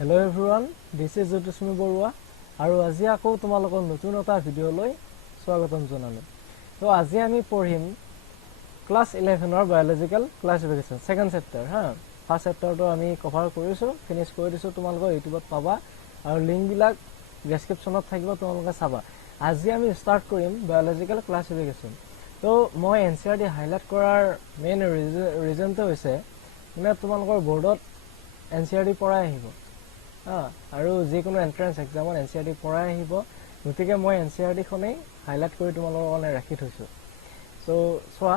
Hello everyone, this is Jyotismi Borua আৰু আজি আকৌ তোমালোকৰ নতুন এটা ভিডিঅ'লৈ স্বাগতম জনালো। তো আজি আমি পঢ়িম ক্লাস 11 ৰ বায়োলজিক্যাল ক্লাসিফিকেশন সেকেন্ড চ্যাপ্টাৰ হা। ফাৰ্স্ট চ্যাপ্টাৰটো আমি কভাৰ কৰিছো, ফিনিশ কৰি দিছো, তোমালোকৰ ইউটিউবত পাবা আৰু লিংক বিলাক ডেসক্ৰিপচনত থাকিব, তোমালোকে চাবা। আজি আমি স্টাৰ্ট কৰিম বায়োলজিক্যাল ক্লাসিফিকেশন। তো মই এনসিআৰটি হাইলাইট কৰাৰ মেইন ৰিজনটো হৈছে মানে তোমালোকৰ বৰ্ডত এনসিআৰটি পঢ়াই আহিব আৰু যিকোনো এন্ট্ৰেন্স এক্সামত এনসিআৰটি পঢ়াই আহিব, গতিকে মই এনসিআৰটি খনেই হাইলাইট কৰি তোমালোকৰ কাৰণে ৰাখি থৈছো। সো সোৱা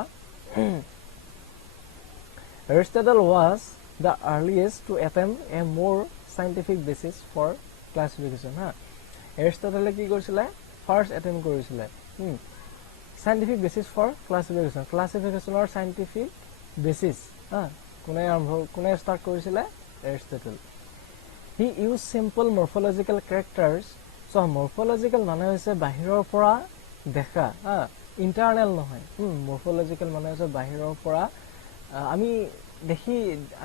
Aristotle was the earliest to attempt a more scientific basis for classification ha. Aristotle কি কৰিছিলে ফাৰ্স্ট এটেম্প কৰিছিলে scientific basis for classification or scientific basis ha. কোনে ষ্টাৰ্ট কৰিছিলে? Aristotle. He used simple morphological characters. So morphological মানে হৈছে বাহিৰৰ পৰা দেখা internal নহয়। morphological মানে হৈছে বাহিৰৰ পৰা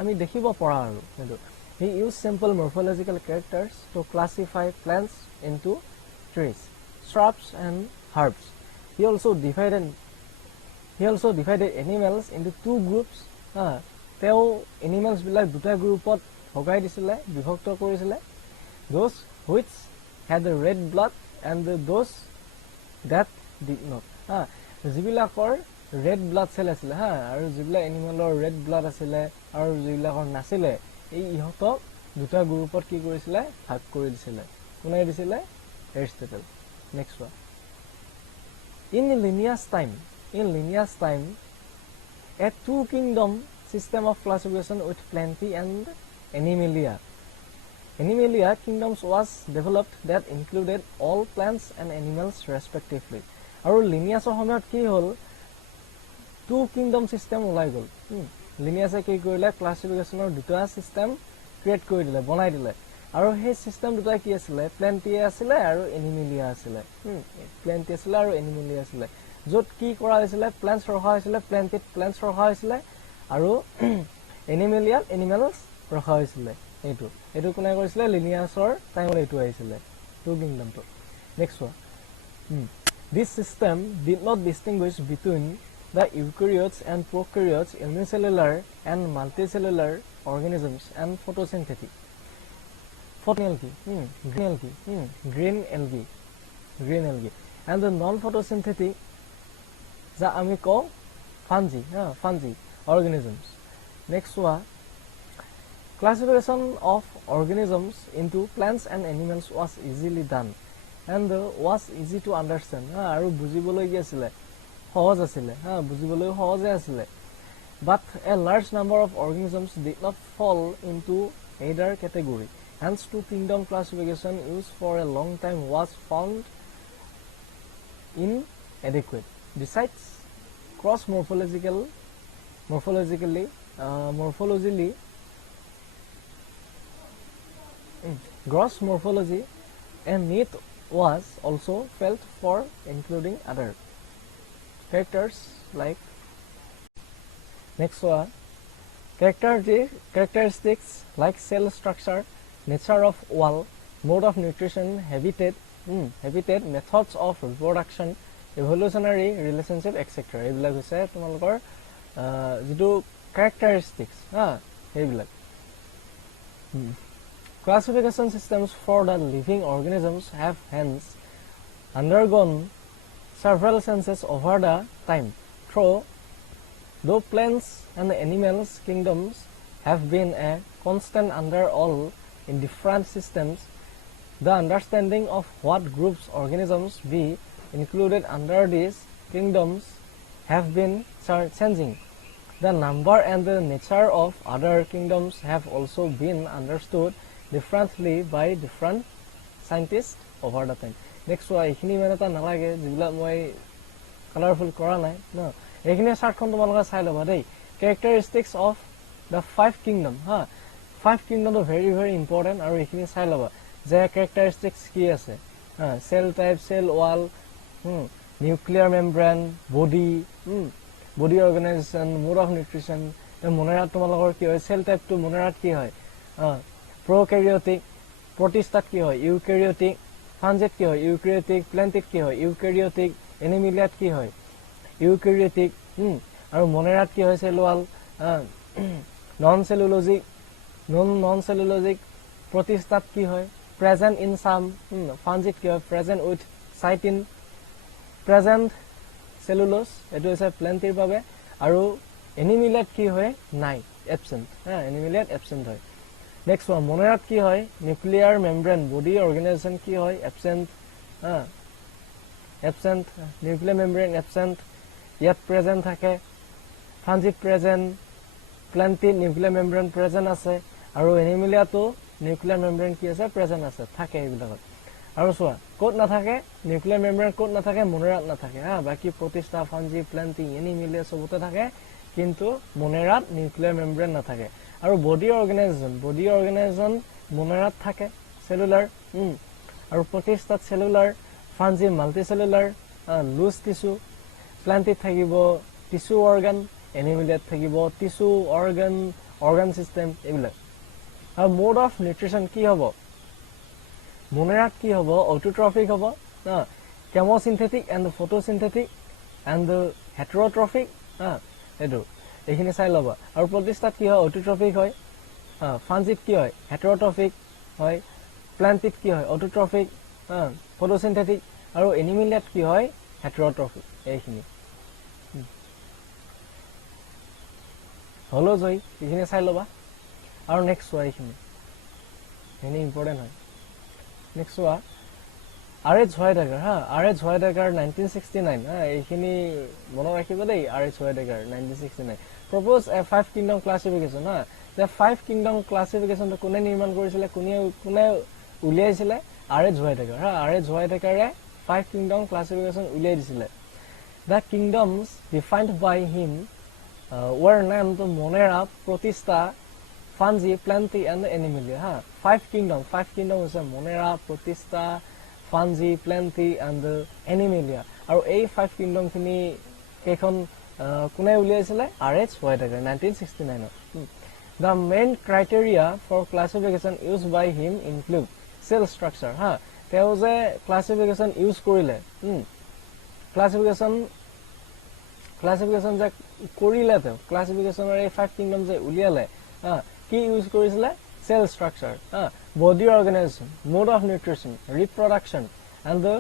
আমি দেখিব পৰা আৰু সেইটো। He used simple morphological characters to classify plants into trees, shrubs and herbs. He also divided animals into two groups. তেওঁ animals বিলাক দুটা গ্ৰুপত ভগাই দিছিলে, বিভক্ত কৰিছিলে। Those which had the red blood and those that did not. যিবিলাকৰ red blood cell আছিলে আৰু যিবিলাক এনিমেলৰ red blood আছিলে আৰু যিবিলাকৰ নাছিলে, এই ইহঁতক দুটা গ্ৰুপত কি কৰিছিলে? ভাগ কৰি দিছিলে। কোনে দিছিলে? Aristotle. Next one. In Linnaeus time, a two-kingdom system of classification with Plantae and Animalia. Animalia kingdoms was developed that included all plants and animals respectively. আৰু লিনিয়াছৰ সময়ত কি হ'ল? টু কিংডম সিস্টেম ওলাই গ'ল। লিনিয়াছে কি কৰিলে? ক্লাসিফিকেশনৰ দুটা সিস্টেম ক্ৰিয়েট কৰি দিলে, বনাই দিলে। আৰু সেই সিস্টেম দুটা কি আছিলে? প্লেন্টিয়ে আছিলে আৰু এনিমেলিয়া আছিলে। প্লেন্টি আছিলে আৰু এনিমেলিয়া আছিলে। য'ত কি কৰা হৈছিলে? প্লেন্টছ ৰখা হৈছিলে, প্লেন্টিত প্লেন্টছ ৰখা হৈছিলে আৰু এনিমেলিয়াত এনিমেলছ ৰখা হৈছিলে। এইটো কোনে কৰিছিলে? লিনিয়াছৰ টাইমত এইটো আহিছিলে টু কিংডমটো। Next one. This system did not distinguish between the eukaryotes and prokaryotes, unicellular and multicellular organisms, and photosynthetic. Green algae, and the non-photosynthetic, the আমি কওঁ fungi organisms. Next one. Classification of organisms into plants and animals was easily done and was easy to understand. আৰু বুজিবলৈ কি আছিলে? সহজ আছিলে। বুজিবলৈ সহজে আছিলে। But a large number of organisms did not fall into either category. Hence two-kingdom classification used for a long time was found inadequate. Besides, morphologically, gross morphology, a need was also felt for including other characters like next one. Characteristics like cell structure, nature of wall, mode of nutrition, habitat, methods of reproduction, evolutionary relationship, etc. এইবিলাক হৈছে তোমালোকৰ যিটো characteristics এইবিলাক। Classification systems for the living organisms have hence undergone several changes over the time. Though plants and animals kingdoms have been a constant under all in different systems, the understanding of what groups organisms be included under these kingdoms have been changing. The number and the nature of other kingdoms have also been understood differently by different scientists over the time. Next one. এইখিনি মানে এটা নালাগে, যিবিলাক মই colourful কৰা নাই ন, এইখিনি চাৰ্টখন তোমালোকে চাই ল'বা দেই। Characteristics of the five kingdom five kingdom তো very very important আৰু এইখিনি চাই ল'বা যে characteristics কি আছে। cell type, cell wall, nuclear membrane, body organization, mode of nutrition। মনোৰাত তোমালোকৰ কি হয়? cell type টো মনোৰাত কি হয়? prokaryotic, protista কি হয় eukaryotic, fungit কি হয় eukaryotic, plantid কি হয় eukaryotic, animalia কি হয় eukaryotic, আৰু monerad কি হয় cellulal, non-cellulosic, non-cellulosic, protista কি হয় present in some, fungit কি হয় present with cytin, present cellulose, এটো হৈছে plantid বাবে, আৰু animalia কি হয় নাই absent, animalia absent হয়। Next one, monerad কি হয় nuclear membrane, body organization কি হয় absent, absent, nuclear membrane absent, ইয়াত present থাকে, fungit present, plantid nuclear membrane present আছে, আৰু animalia তো nuclear membrane কি আছে present আছে থাকে এইবিলাকত। আৰু চোৱা ক'ত নাথাকে nuclear membrane, ক'ত নাথাকে monerad নাথাকে, বাকি protista, fungi, plantid, animalia সবতে থাকে, কিন্তু monerad nuclear membrane নাথাকে। আৰু body organization monerad থাকে cellular, আৰু protista cellular, fungi multicellular, loose tissue, plantid থাকিব tissue organ, animalia থাকিব tissue organ system এইবিলাক। আৰু mode of nutrition কি হ'ব monerad কি হ'ব autotrophic হ'ব, chemosynthetic and photosynthetic and heterotrophic, এইটো এইখিনি চাই ল'বা। আৰু protista কি হয় autotrophic হয়, fungit কি হয় heterotrophic হয়, plantid কি হয় autotrophic, photosynthetic, আৰু animalia কি হয় heterotrophic। এইখিনি হলো জয়, এইখিনি চাই ল'বা। আৰু নেক্সট চোৱা এইখিনি ইম্পৰ্টেণ্ট হয়। নেক্সট চোৱা R.H. Whittaker, R.H. Whittaker 1969, এইখিনি মনত ৰাখিবা দেই। R.H. Whittaker 1969 propose a 5 kingdom classification, যে 5 kingdom classificationটো কোনে নিৰ্মাণ কৰিছিলে, কোনে উলিয়াইছিলে R.H. Whittaker, R.H. Whittaker 5 kingdom classification উলিয়াই দিছিলে। The kingdoms defined by him were named Monera, Protista, Fungi, Plantid and Animalia, 5 kingdom হৈছে Monera, Protista, Fungi, Plantid and Animalia। আৰু এই 5 kingdom খিনি কেইখন কোনে উলিয়াইছিলে R.H. Whittaker 1969। The main criteria for classification used by him include cell structure, তেওঁ যে classification use কৰিলে, classification যে কৰিলে, তেওঁ classificationৰ এই 5 kingdom যে উলিয়ালে, কি ইউজ কৰিছিলে cell structure, body organization, mode of nutrition, reproduction and the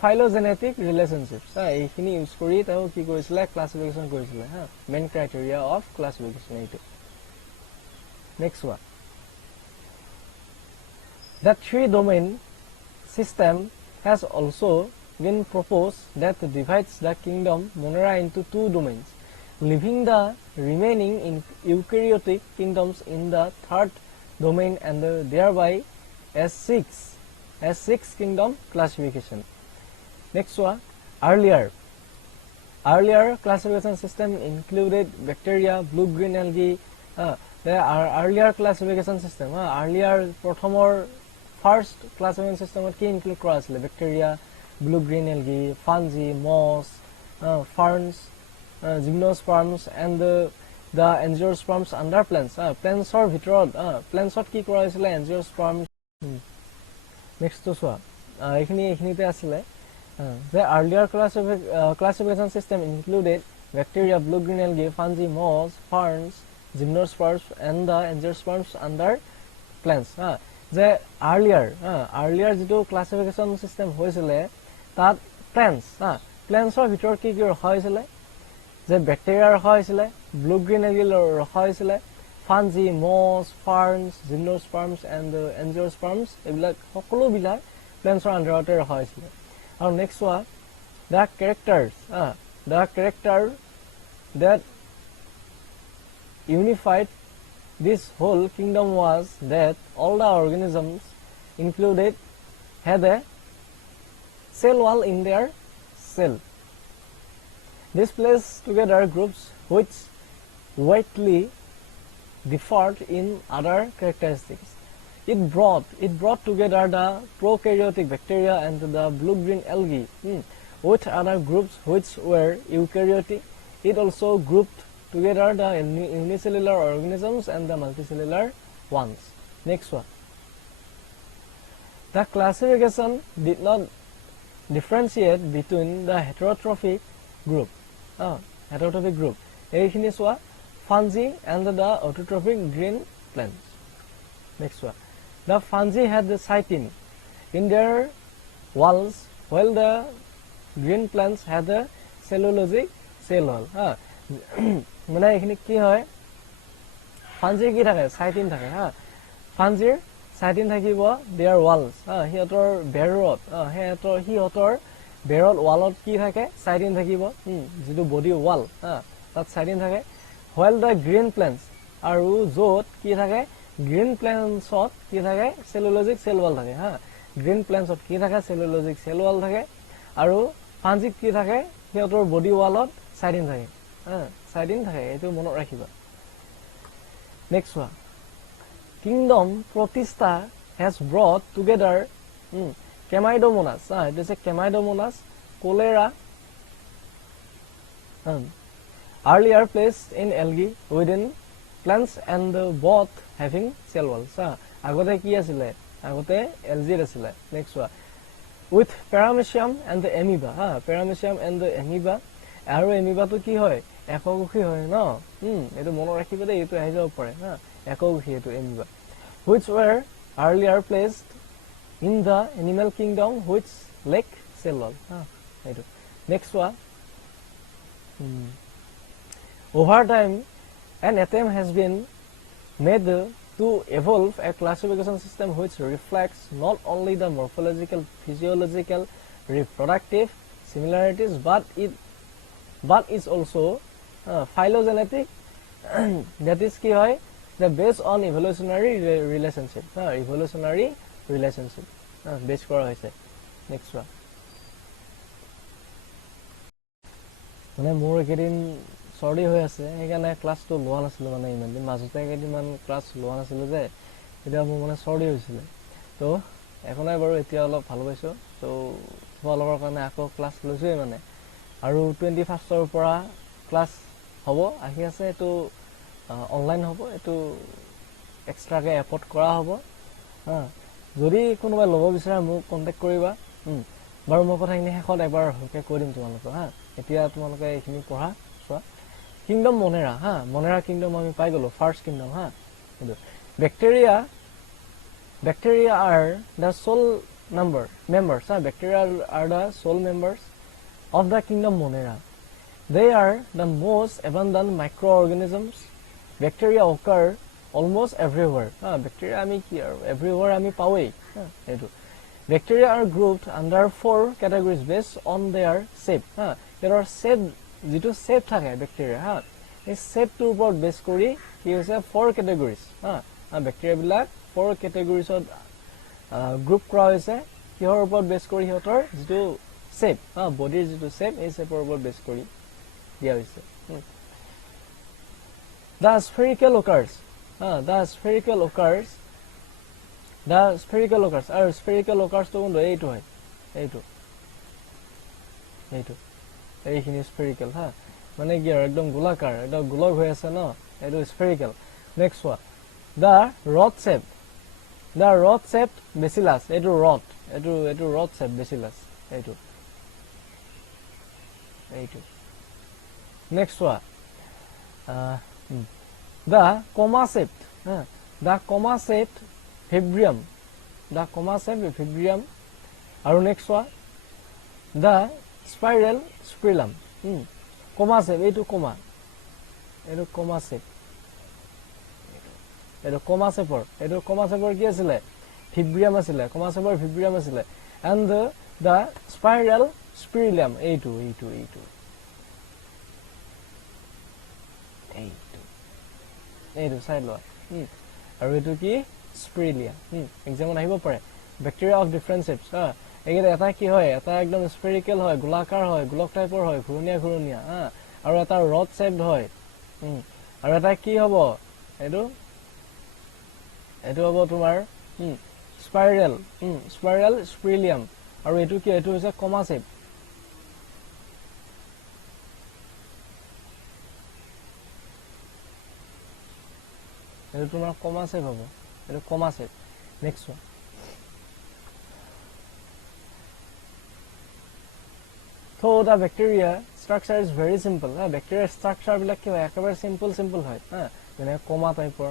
phylogenetic relationships, এইখিনি ইউজ কৰি তেওঁ কি কৰিছিলে classification কৰিছিলে, main criteria of classification এইটো। Next one, the 3-domain system has also been proposed that divides the kingdom Monera into 2 domains, leaving the remaining in eukaryotic kingdoms in the 3rd domain and thereby as 6 kingdom classification. Next one, earlier classification system included bacteria, blue-green algae, there are earlier classification system, earlier প্ৰথমৰ first classification system কি include কৰা আছিলে bacteria, blue-green algae, fungi, moss, ferns, gymnosperms and the angiosperms under plants, plantsৰ ভিতৰত plantsত কি কৰা হৈছিলে angiosperms। next to চোৱা এইখিনিতে আছিলে the earlier classification system included bacteria, blue-green algae, fungi, moss, ferns, gymnosperms and the angiosperms under plants, যে earlier যিটো classification system হৈছিলে তাত plantsৰ ভিতৰত কি ৰখা হৈছিলে, যে bacteria ৰখা হৈছিলে, blue-green algae ৰখা হৈছিলে, fungi, moss, ferns, gymnosperms and angiosperms এইবিলাক সকলোবিলাক plantsৰ আন্ডাৰতে ৰখা হৈছিলে। আৰু next চোৱা the character that unified this whole kingdom was that all the organisms included had a cell wall in their cell. This placed together groups which widely differed in other characteristics. It brought together the prokaryotic bacteria and the blue-green algae with other groups which were eukaryotic. It also grouped together the unicellular organisms and the multicellular ones. Next one. The classification did not differentiate between the heterotrophic group. Heterotrophic group. এইখিনি চোৱা fungi and the autotrophic green plants. Next one. The fungi had the cytin in their walls, while the green plants had the cellulosic cell wall. মানে এইখিনি কি হয় fungi কি থাকে cytin থাকে fungi cytin থাকিব their walls সিহঁতৰ বেৰত সিহঁতৰ বেৰত ৱালত কি থাকে cytin থাকিব যেটো বডি ওয়াল তাত cytin থাকে while the green plants আৰু যত কি থাকে green plantsত কি থাকে cellulosic cell wall থাকে green plantsত কি থাকে cellulosic cell wall থাকে আৰু fungi কি থাকে সিহঁতৰ বডি ওয়ালত cytin থাকে cytin থাকে এটো মনত ৰাখিবা next one kingdom protista has brought together Chlamydomonas it is a Chlamydomonas cholera earlier placed in algae within plants and both having cell walls agote ki asile agote algae asile next one with paramecium and the amoeba paramecium and the amoeba aru amoeba to ki hoy ekogokhi hoy no eto mono rakhibe de eto ahi jab pare ekogokhi eto amoeba which were earlier placed in the animal kingdom which lack cell wall eto next one over time an attempt has been made to evolve a classification system which reflects not only the morphological physiological reproductive similarities but is also phylogenetic that is ki hoy the based on evolutionary relationship based kora hoise next one মানে মোৰ একেদিন সৰ্দি হৈ আছে সেইকাৰণে class তো লোৱা নাছিল মানে ইমান দিন মাজতে একেদিন মান ক্লাছ লোৱা নাছিল যে এটা মোৰ মানে সৰ্দি হৈছিল তো এখনাই বাৰু এতিয়া অলপ ভাল পাইছো তো তোমালোকৰ কাৰণে আকৌ ক্লাছ লৈছো মানে আৰু 21st ৰ পৰা ক্লাছ হ'ব আহি আছে তো অনলাইন হ'ব এটো এক্সট্ৰাকে এপত কৰা হ'ব যদি কোনোবা লব বিচাৰে মোক কন্টাক্ট কৰিবা বাৰু মই কথাখিনি হেকত এবাৰ হকে কৈ দিম তোমালোকক এতিয়া তোমালোকে এইখিনি পঢ়া চোৱা কিংডম মনেৰা মনেৰা কিংডম আমি পাই গলো first kingdom bacteria are the sole members bacteria are the sole members of the kingdom monera they are the most abundant microorganisms bacteria occur almost everywhere bacteria ami ki aru everywhere ami pawei etu bacteria are grouped under 4 categories based on their shape there are shape jitu shape thake bacteria এই shape to upor base kori ki hoise 4 categories bacteria bilak 4 categories of group kora hoise kihor upor base kori hotor jitu shape body jitu shape ei shape upor base kori dia hoise the spherical occurs the spherical occurs আর spherical occurs তো বন্ধু এইটো হয় এইটো এইখিনি spherical মানে কি আর একদম গোলাকার একদম গোলক হৈ আছে ন এইটো spherical next one the rod shaped bacillus এইটো rod shaped bacillus এইটো next one the comma shaped Fibrium আৰু next one the spiral spirillum comma shape এইটো comma shape এইটো comma shape কি আছিল Fibrium আছিল comma shape Fibrium আছিল and the spiral spirillum এইটো চাই লোৱা আৰু এইটো কি spirillum example আহিব পাৰে bacteria of different shapes এগেটা এটা কি হয় এটা একদম spherical হয় গোলাকাৰ হয় গোলক টাইপৰ হয় ঘূৰণীয়া আৰু এটা rod shaped হয় আৰু এটা কি হ'ব এটো হ'ব তোমাৰ spiral spirillum আৰু এটো কি এটো হৈছে comma shape এটো তোমাৰ comma shape হ'ব এটো comma shape next one So the bacteria structure is very simple. Bacteria structure বিলাক কি হয় একেবাৰে simple হয় যেনে কমা টাইপৰ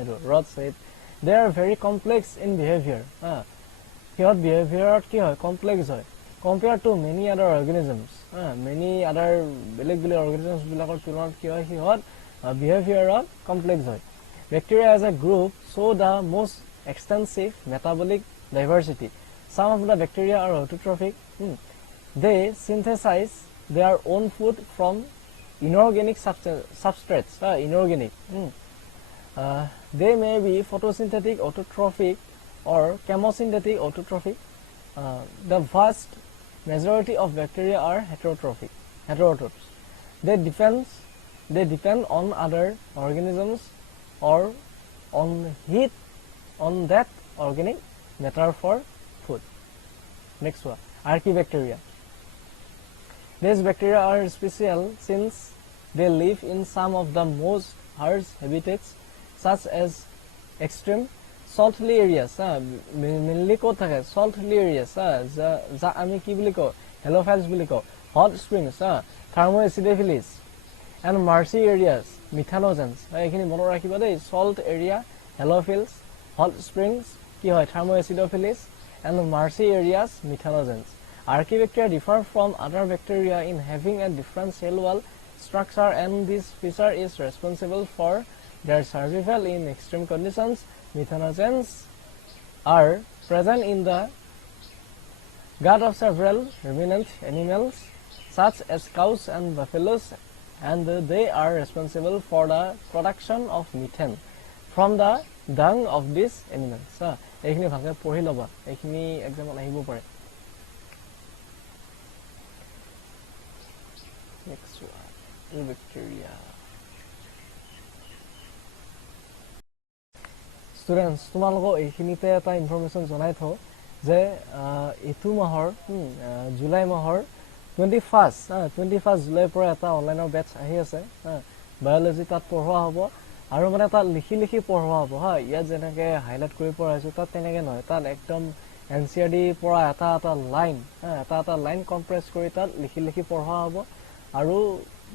এটো rod shape. They are very complex in behavior. Here behavior কি হয় complex হয় compared to many other organisms. Many other বেলেগ organisms বিলাকৰ তুলনাত কি হয় হিহত behavior complex হয়. Bacteria as a group show the most extensive metabolic diversity. Some of the bacteria are autotrophic. They synthesize their own food from inorganic substrates. Inorganic. They may be photosynthetic autotrophic or chemosynthetic autotrophic. The vast majority of bacteria are heterotrophic. Heterotrophs. They depend on other organisms or on heat on that organic matter for food. Next one, Archaebacteria. These bacteria are special since they live in some of the most harsh habitats such as extreme salty areas. Mainly salty areas. Ami ki bili ko halophils bili ko hot springs, thermoacidophilus and marshy areas, methanogens. Ekhini mono rakhiba dei salt area, halophils, hot springs ki hoy thermoacidophilus and marshy areas, methanogens. Archaebacteria differ from other bacteria in having a different cell wall structure, and this feature is responsible for their survival in extreme conditions. Methanogens are present in the gut of several ruminant animals such as cows and buffaloes, and they are responsible for the production of methane from the dung of these animals. Ekhini bhalke pori loba, ekhini exam ahibo pare. Next one, Archaebacteria. Students, তোমালোকক এইখিনিতে এটা information জনাই থওঁ যে এইটো মাহৰ July মাহৰ 21 জুলাইৰ পৰা এটা অনলাইনৰ বেটছ আহি আছে বায়'লজি তাত পঢ়োৱা হ'ব আৰু মানে তাত লিখি পঢ়োৱা হ'ব ইয়াত যেনেকে হাইলাইট কৰি পঢ়াইছো তাত তেনেকে নহয় তাত একদম এনচিআৰটি পৰা এটা লাইন কম্প্ৰেছ কৰি তাত লিখি পঢ়োৱা হ'ব আৰু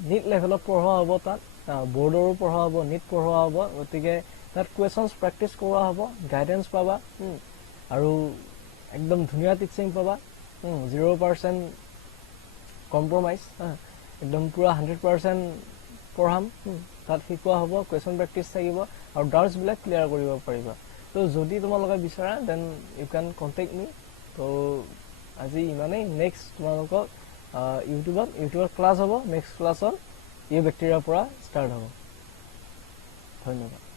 নিট লেভেলত পঢ়োৱা হ'ব তাত বৰ্ডৰো পঢ়োৱা হ'ব নিট পঢ়োৱা হ'ব গতিকে তাত কুৱেশ্যনছ প্ৰেক্টিছ কৰোৱা হ'ব গাইডেন্স পাবা আৰু একদম ধুনীয়া টিচিং পাবা 0% কম্প্ৰমাইজ একদম পুৰা 100% পঢ়াম তাত শিকোৱা হ'ব কুৱেশ্যন প্ৰেক্টিছ থাকিব আৰু ডাউটছ বিলাক ক্লিয়াৰ কৰিব পাৰিবা তো যদি তোমালোকে বিচাৰা দেন ইউ ক্যান কন্টেক্ট মি তো আজি ইমানেই নেক্সট তোমালোকক ইউটিউবত ক্লাছ হ'ব নেক্সট ক্লাছত এই বেক্টেৰিয়াৰ পৰা ষ্টাৰ্ট হ'ব ধন্যবাদ